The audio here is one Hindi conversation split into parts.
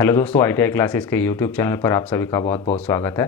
हेलो दोस्तों, ITI क्लासेस के यूट्यूब चैनल पर आप सभी का बहुत बहुत स्वागत है।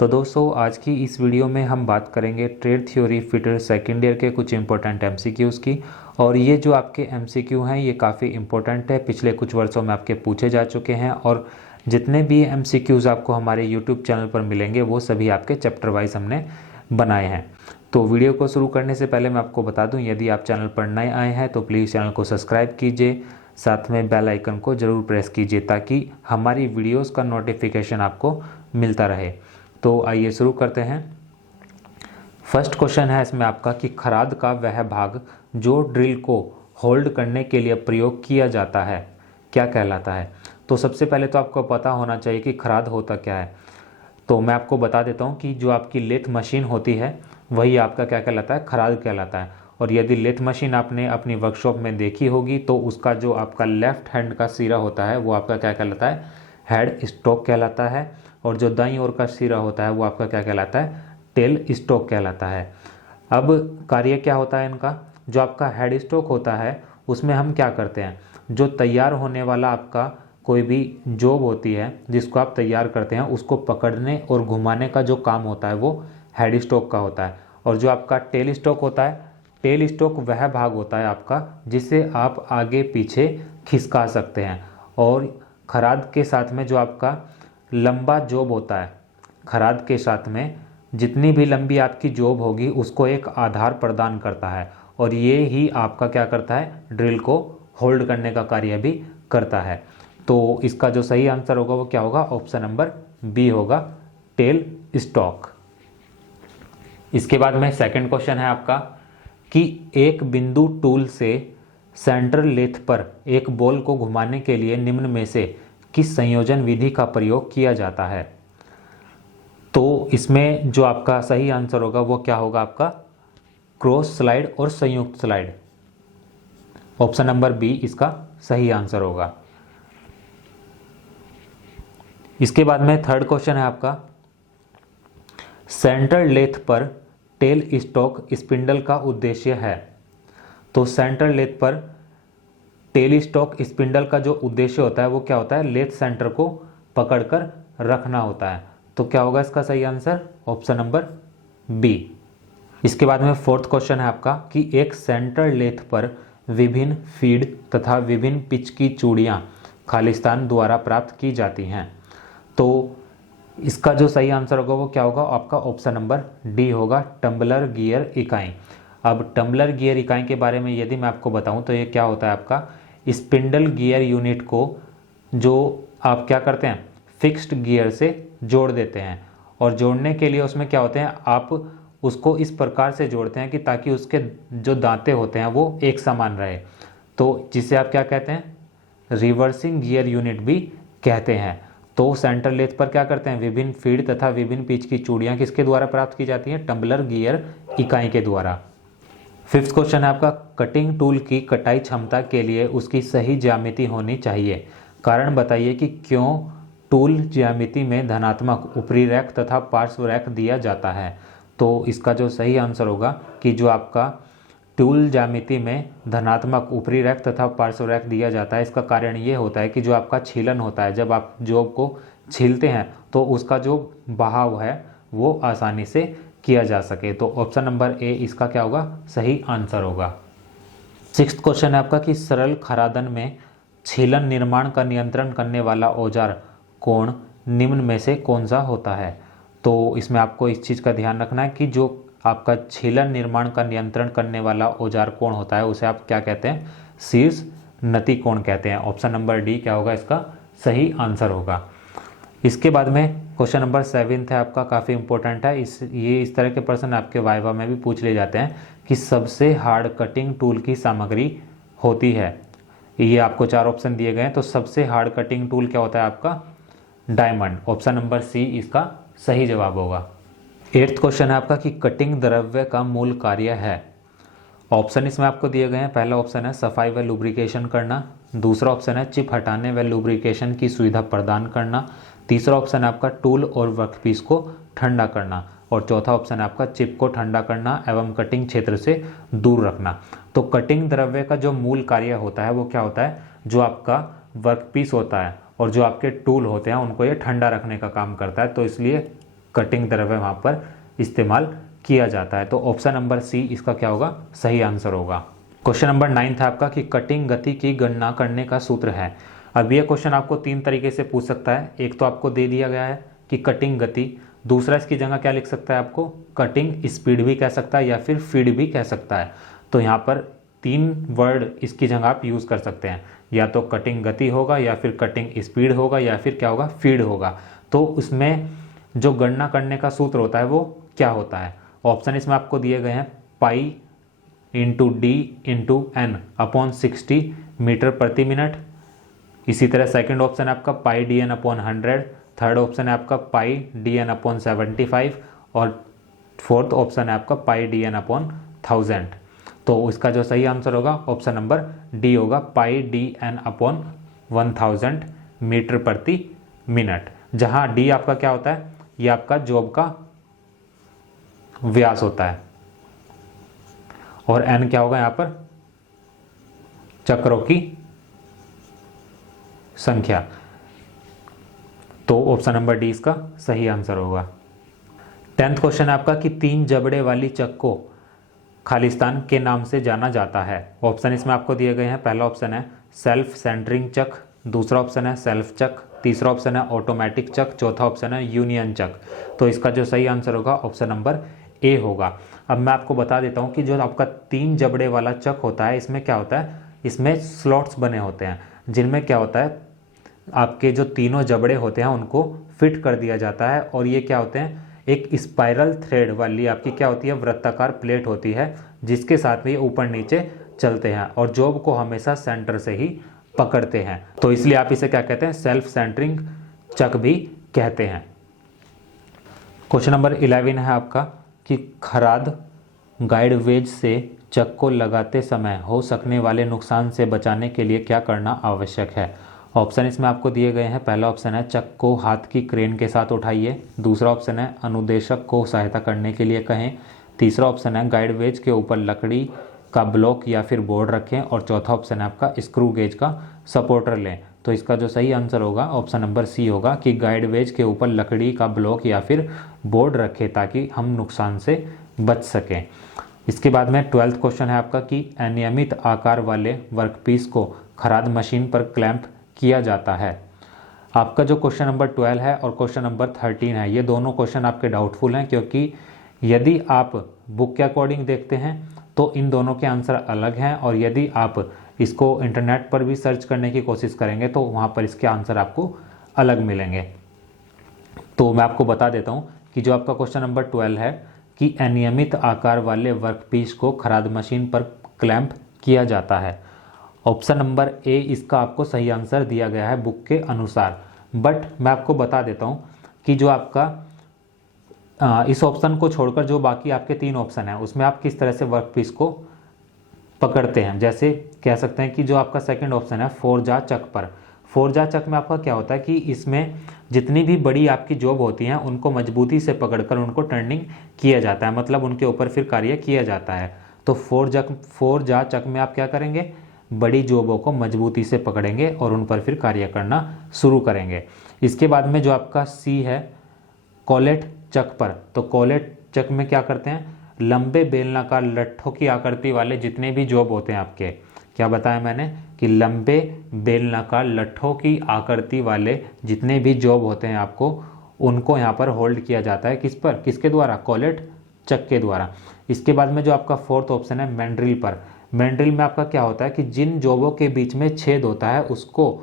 तो दोस्तों, आज की इस वीडियो में हम बात करेंगे trade theory fitter second year के कुछ इंपॉर्टेंट MCQs की। और ये जो आपके MCQ हैं ये काफ़ी इंपॉर्टेंट है, पिछले कुछ वर्षों में आपके पूछे जा चुके हैं। और जितने भी MCQs आपको हमारे यूट्यूब चैनल पर मिलेंगे वो सभी आपके चैप्टर वाइज हमने बनाए हैं। तो वीडियो को शुरू करने से पहले मैं आपको बता दूं, यदि आप चैनल पर नए आए हैं तो प्लीज़ चैनल को सब्सक्राइब कीजिए, साथ में बेल आइकन को ज़रूर प्रेस कीजिए ताकि हमारी वीडियोस का नोटिफिकेशन आपको मिलता रहे। तो आइए शुरू करते हैं। फर्स्ट क्वेश्चन है इसमें आपका कि खराद का वह भाग जो ड्रिल को होल्ड करने के लिए प्रयोग किया जाता है क्या कहलाता है। तो सबसे पहले तो आपको पता होना चाहिए कि खराद होता क्या है। तो मैं आपको बता देता हूँ कि जो आपकी लेथ मशीन होती है वही आपका क्या कहलाता है, खराद कहलाता है। और यदि लेथ मशीन आपने अपनी वर्कशॉप में देखी होगी तो उसका जो आपका लेफ्ट हैंड का सिरा होता है वो आपका क्या कहलाता है, हेड स्टॉक कहलाता है। और जो दाईं ओर का सिरा होता है वो आपका क्या कहलाता है, टेल स्टॉक कहलाता है। अब कार्य क्या होता है इनका, जो आपका हेड स्टॉक होता है उसमें हम क्या करते हैं, जो तैयार होने वाला आपका कोई भी जॉब होती है जिसको आप तैयार करते हैं उसको पकड़ने और घुमाने का जो काम होता है वो हेड स्टॉक का होता है। और जो आपका टेल स्टॉक होता है, टेल स्टॉक वह भाग होता है आपका जिसे आप आगे पीछे खिसका सकते हैं। और खराद के साथ में जो आपका लंबा जॉब होता है, खराद के साथ में जितनी भी लंबी आपकी जॉब होगी उसको एक आधार प्रदान करता है। और ये ही आपका क्या करता है, ड्रिल को होल्ड करने का कार्य भी करता है। तो इसका जो सही आंसर होगा वो क्या होगा, ऑप्शन नंबर बी होगा, टेल स्टॉक। इसके बाद में सेकंड क्वेश्चन है आपका कि एक बिंदु टूल से सेंट्रल लेथ पर एक बॉल को घुमाने के लिए निम्न में से किस संयोजन विधि का प्रयोग किया जाता है। तो इसमें जो आपका सही आंसर होगा वो क्या होगा, आपका क्रॉस स्लाइड और संयुक्त स्लाइड। ऑप्शन नंबर बी इसका सही आंसर होगा। इसके बाद में थर्ड क्वेश्चन है आपका, सेंट्रल लेथ पर टेल स्टॉक स्पिंडल का उद्देश्य है। तो सेंट्रल लेथ पर टेल स्टॉक स्पिंडल का जो उद्देश्य होता है वो क्या होता है, लेथ सेंटर को पकड़कर रखना होता है। तो क्या होगा इसका सही आंसर, ऑप्शन नंबर बी। इसके बाद में फोर्थ क्वेश्चन है आपका कि एक सेंट्रल लेथ पर विभिन्न फीड तथा विभिन्न पिच की चूड़ियाँ खालिस्तान द्वारा प्राप्त की जाती हैं। तो इसका जो सही आंसर होगा वो क्या होगा, आपका ऑप्शन नंबर डी होगा, टम्बलर गियर इकाई। अब टम्बलर गियर इकाई के बारे में यदि मैं आपको बताऊं तो ये क्या होता है, आपका स्पिंडल गियर यूनिट को जो आप क्या करते हैं, फिक्स्ड गियर से जोड़ देते हैं। और जोड़ने के लिए उसमें क्या होते हैं, आप उसको इस प्रकार से जोड़ते हैं कि ताकि उसके जो दांते होते हैं वो एक समान रहे। तो जिसे आप क्या कहते हैं, रिवर्सिंग गियर यूनिट भी कहते हैं। तो सेंट्रल लेथ पर क्या करते हैं, विभिन्न फीड तथा विभिन्न पिच की चूड़ियां किसके द्वारा प्राप्त की जाती हैं, टम्बलर गियर इकाई के द्वारा। फिफ्थ क्वेश्चन है आपका, कटिंग टूल की कटाई क्षमता के लिए उसकी सही ज्यामिति होनी चाहिए। कारण बताइए कि क्यों टूल ज्यामिति में धनात्मक ऊपरी रैक तथा पार्श्व रैक दिया जाता है। तो इसका जो सही आंसर होगा कि जो आपका टूल ज्यामिति में धनात्मक ऊपरी रैक तथा पार्श्व रैक दिया जाता है, इसका कारण ये होता है कि जो आपका छीलन होता है, जब आप जॉब को छीलते हैं तो उसका जो बहाव है वो आसानी से किया जा सके। तो ऑप्शन नंबर ए इसका क्या होगा, सही आंसर होगा। सिक्स्थ क्वेश्चन है आपका कि सरल खरादन में छीलन निर्माण का नियंत्रण करने वाला औजार कोण निम्न में से कौन सा होता है। तो इसमें आपको इस चीज़ का ध्यान रखना है कि जो आपका छीलन निर्माण का नियंत्रण करने वाला औजार कोण होता है उसे आप क्या कहते हैं, शीर्ष नति कोण कहते हैं। ऑप्शन नंबर डी क्या होगा, इसका सही आंसर होगा। इसके बाद में क्वेश्चन नंबर 7 है आपका, काफ़ी इंपॉर्टेंट है। इस तरह के प्रश्न आपके वाइवा में भी पूछ ले जाते हैं कि सबसे हार्ड कटिंग टूल की सामग्री होती है। ये आपको 4 ऑप्शन दिए गए हैं। तो सबसे हार्ड कटिंग टूल क्या होता है आपका, डायमंड। ऑप्शन नंबर सी इसका सही जवाब होगा। 8th क्वेश्चन है आपका कि कटिंग द्रव्य का मूल कार्य है। ऑप्शन इसमें आपको दिए गए हैं। पहला ऑप्शन है सफाई व लुब्रिकेशन करना, दूसरा ऑप्शन है चिप हटाने व लुब्रिकेशन की सुविधा प्रदान करना, तीसरा ऑप्शन है आपका टूल और वर्कपीस को ठंडा करना, और चौथा ऑप्शन है आपका चिप को ठंडा करना एवं कटिंग क्षेत्र से दूर रखना। तो कटिंग द्रव्य का जो मूल कार्य होता है वो क्या होता है, जो आपका वर्कपीस होता है और जो आपके टूल होते हैं उनको ये ठंडा रखने का काम करता है, तो इसलिए कटिंग द्रव्य वहाँ पर इस्तेमाल किया जाता है। तो ऑप्शन नंबर सी इसका क्या होगा, सही आंसर होगा। क्वेश्चन नंबर 9 था आपका कि कटिंग गति की गणना करने का सूत्र है। अब ये क्वेश्चन आपको 3 तरीके से पूछ सकता है। एक तो आपको दे दिया गया है कि कटिंग गति, दूसरा इसकी जगह क्या लिख सकता है, आपको कटिंग स्पीड भी कह सकता है या फिर फीड भी कह सकता है। तो यहाँ पर 3 वर्ड इसकी जगह आप यूज़ कर सकते हैं, या तो कटिंग गति होगा या फिर कटिंग स्पीड होगा या फिर क्या होगा, फीड होगा। तो उसमें जो गणना करने का सूत्र होता है वो क्या होता है। ऑप्शन इसमें आपको दिए गए हैं, pi into D into N upon 60 meter प्रति मिनट। इसी तरह सेकंड ऑप्शन है आपका pi D N upon 100, third option है आपका पाई डी एन अपॉन 75 और फोर्थ ऑप्शन है आपका पाई डी एन अपॉन 1000। तो इसका जो सही आंसर होगा ऑप्शन नंबर डी होगा, पाई डी एन अपॉन 1000 मीटर प्रति मिनट, जहां डी आपका क्या होता है, ये आपका जॉब का व्यास होता है और एन क्या होगा यहाँ पर, चक्रों की संख्या। तो ऑप्शन नंबर डी इसका सही आंसर होगा। 10th क्वेश्चन है आपका कि 3 जबड़े वाली चक को खालिस्तान के नाम से जाना जाता है। ऑप्शन इसमें आपको दिए गए हैं। पहला ऑप्शन है सेल्फ सेंटरिंग चक, दूसरा ऑप्शन है सेल्फ चक, तीसरा ऑप्शन है ऑटोमेटिक चक, चौथा ऑप्शन है यूनियन चक। तो इसका जो सही आंसर होगा ऑप्शन नंबर ए होगा। अब मैं आपको बता देता हूँ कि जो आपका 3 जबड़े वाला चक होता है, इसमें क्या होता है, इसमें स्लॉट्स बने होते हैं, जिनमें क्या होता है, आपके जो तीनों जबड़े होते हैं उनको फिट कर दिया जाता है। और ये क्या होते हैं, एक स्पाइरल थ्रेड वाली आपकी क्या होती है, वृत्ताकार प्लेट होती है, जिसके साथ में ये ऊपर नीचे चलते हैं और जॉब को हमेशा सेंटर से ही पकड़ते हैं। तो इसलिए आप इसे क्या कहते हैं, सेल्फ सेंटरिंग चक भी कहते हैं। क्वेश्चन नंबर 11 है आपका कि खराद गाइड वेज से चक को लगाते समय हो सकने वाले नुकसान से बचाने के लिए क्या करना आवश्यक है। ऑप्शन इसमें आपको दिए गए हैं। पहला ऑप्शन है चक को हाथ की क्रेन के साथ उठाइए, दूसरा ऑप्शन है अनुदेशक को सहायता करने के लिए कहें, तीसरा ऑप्शन है गाइड वेज के ऊपर लकड़ी का ब्लॉक या फिर बोर्ड रखें और चौथा ऑप्शन है आपका स्क्रू गेज का सपोर्टर लें। तो इसका जो सही आंसर होगा ऑप्शन नंबर सी होगा कि गाइड वेज के ऊपर लकड़ी का ब्लॉक या फिर बोर्ड रखें ताकि हम नुकसान से बच सकें। इसके बाद में 12th क्वेश्चन है आपका कि अनियमित आकार वाले वर्कपीस को खराद मशीन पर क्लैंप किया जाता है। आपका जो क्वेश्चन नंबर 12 है और क्वेश्चन नंबर 13 है, ये दोनों क्वेश्चन आपके डाउटफुल हैं, क्योंकि यदि आप बुक के अकॉर्डिंग देखते हैं तो इन दोनों के आंसर अलग हैं और यदि आप इसको इंटरनेट पर भी सर्च करने की कोशिश करेंगे तो वहाँ पर इसके आंसर आपको अलग मिलेंगे। तो मैं आपको बता देता हूँ कि जो आपका क्वेश्चन नंबर 12 है कि अनियमित आकार वाले वर्कपीस को खराद मशीन पर क्लैंप किया जाता है, ऑप्शन नंबर ए इसका आपको सही आंसर दिया गया है बुक के अनुसार। बट मैं आपको बता देता हूँ कि जो आपका इस ऑप्शन को छोड़कर जो बाकी आपके 3 ऑप्शन हैं उसमें आप किस तरह से वर्कपीस को पकड़ते हैं। जैसे कह सकते हैं कि जो आपका सेकंड ऑप्शन है फोरजा चक पर, फोरजा चक में आपका क्या होता है कि इसमें जितनी भी बड़ी आपकी जॉब होती हैं उनको मजबूती से पकड़कर उनको टर्निंग किया जाता है, मतलब उनके ऊपर फिर कार्य किया जाता है। तो फोरजा चक में आप क्या करेंगे, बड़ी जॉबों को मजबूती से पकड़ेंगे और उन पर फिर कार्य करना शुरू करेंगे। इसके बाद में जो आपका सी है कॉलेट चक पर, तो कॉलेट चक में क्या करते हैं, लंबे बेलनाकार लट्ठों की आकृति वाले जितने भी जॉब होते हैं आपके, क्या बताया मैंने कि लंबे बेलनाकार लट्ठों की आकृति वाले जितने भी जॉब होते हैं आपको, उनको यहाँ पर होल्ड किया जाता है। किस पर, किसके द्वारा, कॉलेट चक के द्वारा। इसके बाद में जो आपका फोर्थ ऑप्शन है मैंड्रिल पर, मैंड्रिल में आपका क्या होता है कि जिन जॉबों के बीच में छेद होता है उसको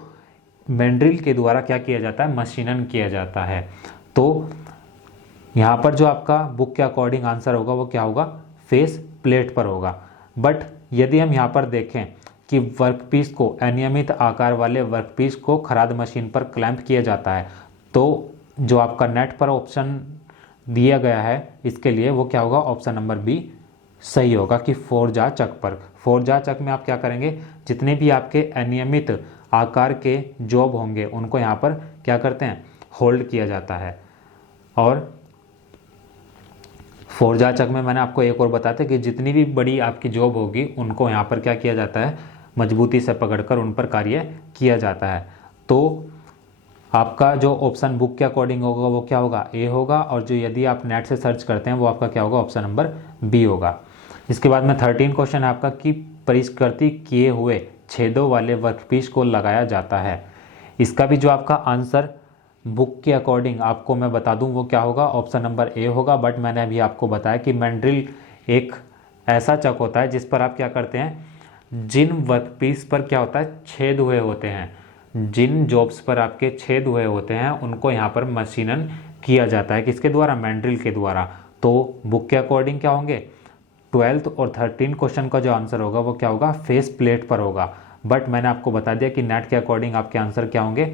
मैंड्रिल के द्वारा क्या किया जाता है, मशीनन किया जाता है। तो यहाँ पर जो आपका बुक के अकॉर्डिंग आंसर होगा वो क्या होगा, फेस प्लेट पर होगा। बट यदि हम यहाँ पर देखें कि वर्कपीस को, अनियमित आकार वाले वर्कपीस को खराद मशीन पर क्लैंप किया जाता है, तो जो आपका नेट पर ऑप्शन दिया गया है इसके लिए वो क्या होगा, ऑप्शन नंबर बी सही होगा कि फोरजा चक पर। फोरजा चक में आप क्या करेंगे, जितने भी आपके अनियमित आकार के जॉब होंगे उनको यहाँ पर क्या करते हैं, होल्ड किया जाता है। और फोरजा चक में मैंने आपको एक और बताते कि जितनी भी बड़ी आपकी जॉब होगी उनको यहाँ पर क्या किया जाता है, मजबूती से पकड़कर उन पर कार्य किया जाता है। तो आपका जो ऑप्शन बुक के अकॉर्डिंग होगा वो क्या होगा, ए होगा, और जो यदि आप नेट से सर्च करते हैं वो आपका क्या होगा, ऑप्शन नंबर बी होगा। इसके बाद में 13 क्वेश्चन है आपका कि परिष्कृति किए हुए छेदों वाले वर्कपीस को लगाया जाता है। इसका भी जो आपका आंसर बुक के अकॉर्डिंग आपको मैं बता दूं वो क्या होगा, ऑप्शन नंबर ए होगा। बट मैंने अभी आपको बताया कि मैंड्रिल एक ऐसा चक होता है जिस पर आप क्या करते हैं, जिन वर्कपीस पर क्या होता है, छेद हुए होते हैं, जिन जॉब्स पर आपके छेद हुए होते हैं उनको यहाँ पर मशीनन किया जाता है। किसके द्वारा, मैंड्रिल के द्वारा। तो बुक के अकॉर्डिंग क्या होंगे, 12th और 13 क्वेश्चन का जो आंसर होगा वो क्या होगा, फेस प्लेट पर होगा। बट मैंने आपको बता दिया कि नेट के अकॉर्डिंग आपके आंसर क्या होंगे,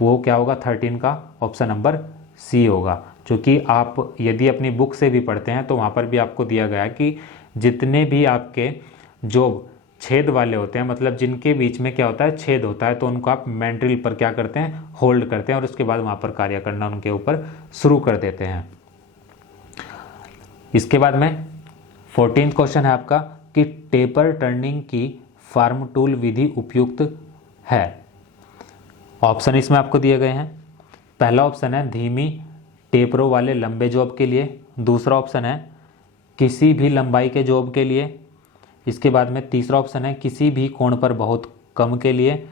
वो क्या होगा, 13 का ऑप्शन नंबर सी होगा। क्योंकि आप यदि अपनी बुक से भी पढ़ते हैं तो वहाँ पर भी आपको दिया गया है कि जितने भी आपके जो छेद वाले होते हैं, मतलब जिनके बीच में क्या होता है, छेद होता है, तो उनको आप मैंड्रिल पर क्या करते हैं, होल्ड करते हैं और उसके बाद वहाँ पर कार्य करना उनके ऊपर शुरू कर देते हैं। इसके बाद में 14th क्वेश्चन है आपका कि टेपर टर्निंग की फार्म टूल विधि उपयुक्त है। ऑप्शन इसमें आपको दिए गए हैं। पहला ऑप्शन है धीमी टेपरों वाले लंबे जॉब के लिए, दूसरा ऑप्शन है किसी भी लंबाई के जॉब के लिए, इसके बाद में तीसरा ऑप्शन है किसी भी कोण पर बहुत कम के लिए,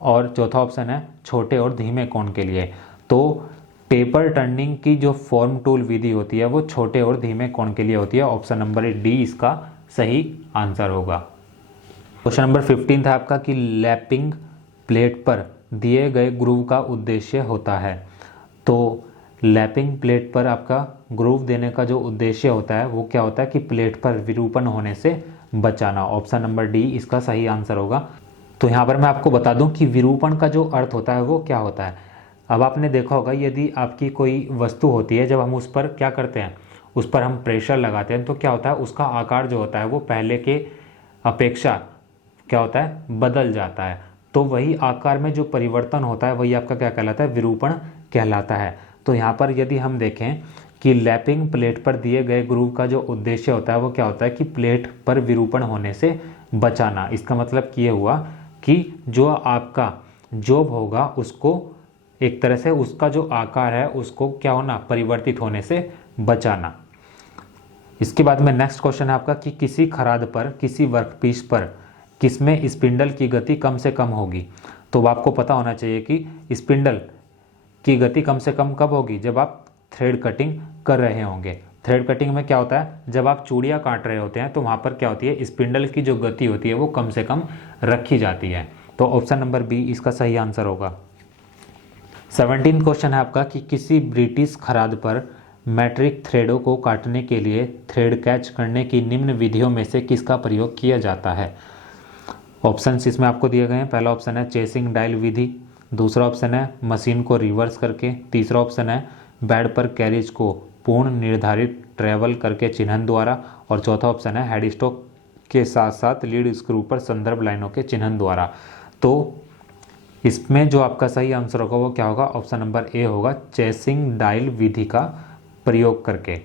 और चौथा ऑप्शन है छोटे और धीमे कोण के लिए। तो टेपर टर्निंग की जो फॉर्म टूल विधि होती है वो छोटे और धीमे कोण के लिए होती है। ऑप्शन नंबर डी इसका सही आंसर होगा। क्वेश्चन नंबर 15 था आपका कि लैपिंग प्लेट पर दिए गए ग्रूव का उद्देश्य होता है। तो लैपिंग प्लेट पर आपका ग्रूव देने का जो उद्देश्य होता है वो क्या होता है कि प्लेट पर विरूपण होने से बचाना। ऑप्शन नंबर डी इसका सही आंसर होगा। तो यहाँ पर मैं आपको बता दूं कि विरूपण का जो अर्थ होता है वो क्या होता है। अब आपने देखा होगा यदि आपकी कोई वस्तु होती है, जब हम उस पर क्या करते हैं, उस पर हम प्रेशर लगाते हैं तो क्या होता है, उसका आकार जो होता है वो पहले के अपेक्षा क्या होता है, बदल जाता है। तो वही आकार में जो परिवर्तन होता है वही आपका क्या कहलाता है, विरूपण कहलाता है। तो यहाँ पर यदि हम देखें कि लैपिंग प्लेट पर दिए गए ग्रूव का जो उद्देश्य होता है वो क्या होता है कि प्लेट पर विरूपण होने से बचाना। इसका मतलब ये हुआ कि जो आपका जॉब होगा उसको एक तरह से उसका जो आकार है उसको क्या होना, परिवर्तित होने से बचाना। इसके बाद में नेक्स्ट क्वेश्चन है आपका कि किसी खराद पर, किसी वर्कपीस पर किसमें स्पिंडल की गति कम से कम होगी। तो आपको पता होना चाहिए कि स्पिंडल की गति कम से कम कब होगी, जब आप थ्रेड कटिंग कर रहे होंगे। थ्रेड कटिंग में क्या होता है, जब आप चूड़ियाँ काट रहे होते हैं तो वहाँ पर क्या होती है, स्पिंडल की जो गति होती है वो कम से कम रखी जाती है। तो ऑप्शन नंबर बी इसका सही आंसर होगा। 17 क्वेश्चन है आपका कि किसी ब्रिटिश खराद पर मैट्रिक थ्रेडों को काटने के लिए थ्रेड कैच करने की निम्न विधियों में से किसका प्रयोग किया जाता है। ऑप्शन इसमें आपको दिए गए हैं। पहला ऑप्शन है चेसिंग डायल विधि, दूसरा ऑप्शन है मशीन को रिवर्स करके, तीसरा ऑप्शन है बेड पर कैरिज को पूर्ण निर्धारित ट्रेवल करके चिन्हन द्वारा, और चौथा ऑप्शन है हेड स्टॉक के साथ साथ लीड स्क्रू पर संदर्भ लाइनों के चिन्हन द्वारा। तो इसमें जो आपका सही आंसर होगा वो क्या होगा, ऑप्शन नंबर ए होगा, चेसिंग डायल विधि का प्रयोग करके।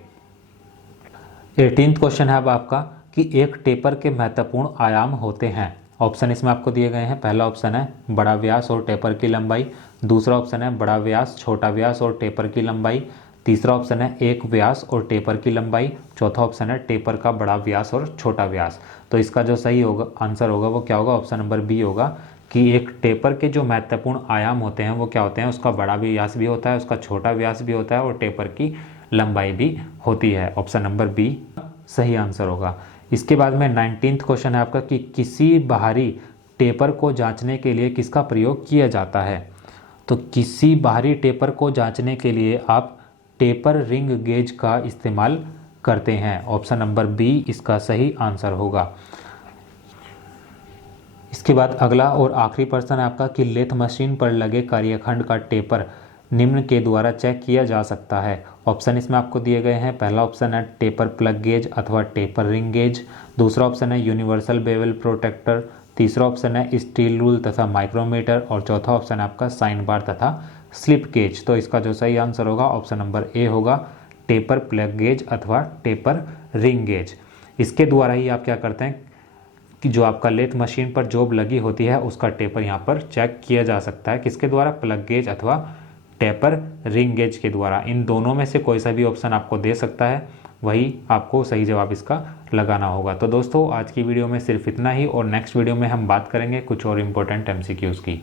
18th क्वेश्चन है अब आपका कि एक टेपर के महत्वपूर्ण आयाम होते हैं। ऑप्शन इसमें आपको दिए गए हैं। पहला ऑप्शन है बड़ा व्यास और टेपर की लंबाई, दूसरा ऑप्शन है बड़ा व्यास, छोटा व्यास और टेपर की लंबाई, तीसरा ऑप्शन है एक व्यास और टेपर की लंबाई, चौथा ऑप्शन है टेपर का बड़ा व्यास और छोटा व्यास। तो इसका जो सही होगा आंसर होगा वो क्या होगा, ऑप्शन नंबर बी होगा कि एक टेपर के जो महत्वपूर्ण आयाम होते हैं वो क्या होते हैं, उसका बड़ा व्यास भी होता है, उसका छोटा व्यास भी होता है और टेपर की लंबाई भी होती है। ऑप्शन नंबर बी सही आंसर होगा। इसके बाद में 19th क्वेश्चन है आपका कि किसी बाहरी टेपर को जांचने के लिए किसका प्रयोग किया जाता है। तो किसी बाहरी टेपर को जांचने के लिए आप टेपर रिंग गेज का इस्तेमाल करते हैं। ऑप्शन नंबर बी इसका सही आंसर होगा। इसके बाद अगला और आखिरी प्रश्न है आपका कि लेथ मशीन पर लगे कार्यखंड का टेपर निम्न के द्वारा चेक किया जा सकता है। ऑप्शन इसमें आपको दिए गए हैं। पहला ऑप्शन है टेपर प्लग गेज अथवा टेपर रिंग गेज, दूसरा ऑप्शन है यूनिवर्सल बेवल प्रोटेक्टर, तीसरा ऑप्शन है स्टील रूल तथा माइक्रोमीटर, और चौथा ऑप्शन है आपका साइन बार तथा स्लिप गेज। तो इसका जो सही आंसर होगा ऑप्शन नंबर ए होगा, टेपर प्लग गेज अथवा टेपर रिंग गेज। इसके द्वारा ही आप क्या करते हैं कि जो आपका लेथ मशीन पर जॉब लगी होती है उसका टेपर यहाँ पर चेक किया जा सकता है। किसके द्वारा, प्लग गेज अथवा टेपर, रिंग गेज के द्वारा। इन दोनों में से कोई सा भी ऑप्शन आपको दे सकता है, वही आपको सही जवाब इसका लगाना होगा। तो दोस्तों आज की वीडियो में सिर्फ इतना ही, और नेक्स्ट वीडियो में हम बात करेंगे कुछ और इम्पोर्टेंट MCQs की।